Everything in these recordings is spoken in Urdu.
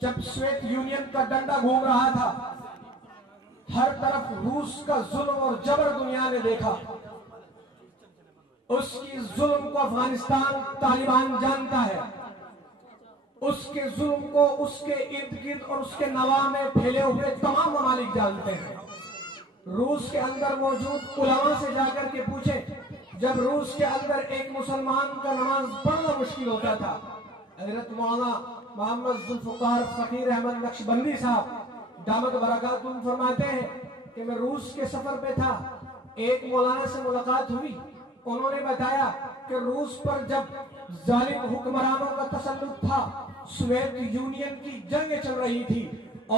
جب سوویت یونین کا ڈنڈا گھوم رہا تھا، ہر طرف روس کا ظلم اور جبر دنیا نے دیکھا. اس کی ظلم کو افغانستان طالبان جانتا ہے، اس کے ظلم کو اس کے ارد گرد اور اس کے نواح میں پھیلے ہوئے تمام ممالک جانتے ہیں. روس کے اندر موجود علماء سے جا کر کے پوچھیں، جب روس کے اندر ایک مسلمان کا نماز پڑھنا مشکل ہوتا تھا، حضرت مولانا محمد ذوالفقار فقیر احمد نقشبندی صاحب دامت برکاتہم فرماتے ہیں کہ میں روس کے سفر پہ تھا، ایک مولانا سے ملاقات ہوئی. انہوں نے بتایا کہ روس پر جب ظالم حکمرانوں کا تسلط تھا، سوویت یونین کی جنگیں چل رہی تھی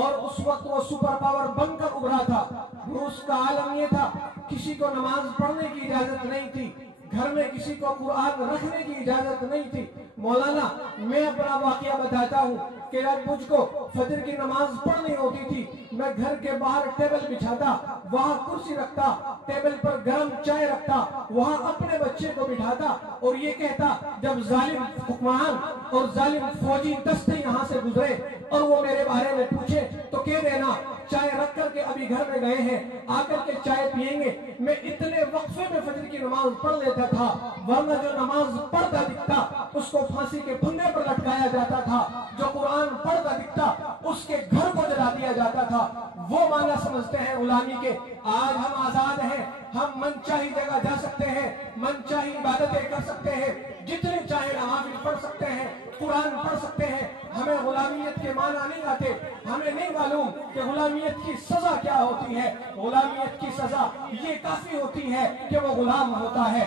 اور اس وقت وہ سپر پاور بن کر ابھرا تھا. روس کا عالم یہ تھا، کسی کو نماز پڑھنے کی اجازت نہیں تھی، گھر میں کسی کو قرآن رکھنے کی اجازت نہیں تھی. مولانا میں اپنا واقعہ بتاتا ہوں کہ جب مجھ کو فجر کی نماز پڑھنی ہوتی تھی، میں گھر کے باہر ٹیبل بچھاتا، وہاں کرسی رکھتا، ٹیبل پر گرم چائے رکھتا، وہاں اپنے بچے کو بٹھاتا اور یہ کہتا جب ظالم حکمران اور ظالم فوجی دستے یہاں سے گزرے اور وہ میرے بارے میں پوچھے تو کہہ دینا چائے رکھ کر کے ابھی گھر میں گئے ہیں، آ کر کے چائے پئیں گے. میں اتنے وقفے میں فجر کی نماز پڑھ لیتا تھا، ورنہ جو نماز پڑھتا دکھتا اس کو پھانسی کے پھندے پر لٹکایا جاتا تھا، جو قرآن پڑھتا دکھتا اس کے گھر کو جلا دیا جاتا تھا. وہ معنی سمجھتے ہیں غلامی کے. آج ہم آزاد ہیں، ہم من چاہی جگہ جا سکتے ہیں، من چاہی عبادتیں کر سکتے ہیں، جتنے چاہے نوافل پڑھ سکتے ہیں، قرآن پڑھ سکتے ہیں. ہمیں غلامیت کے معنی نہیں آتے، ہمیں نہیں معلوم کہ غلامیت کی سزا کیا ہوتی ہے. غلامیت کی سزا یہ کافی ہوتی ہے کہ وہ غلام ہوتا ہے.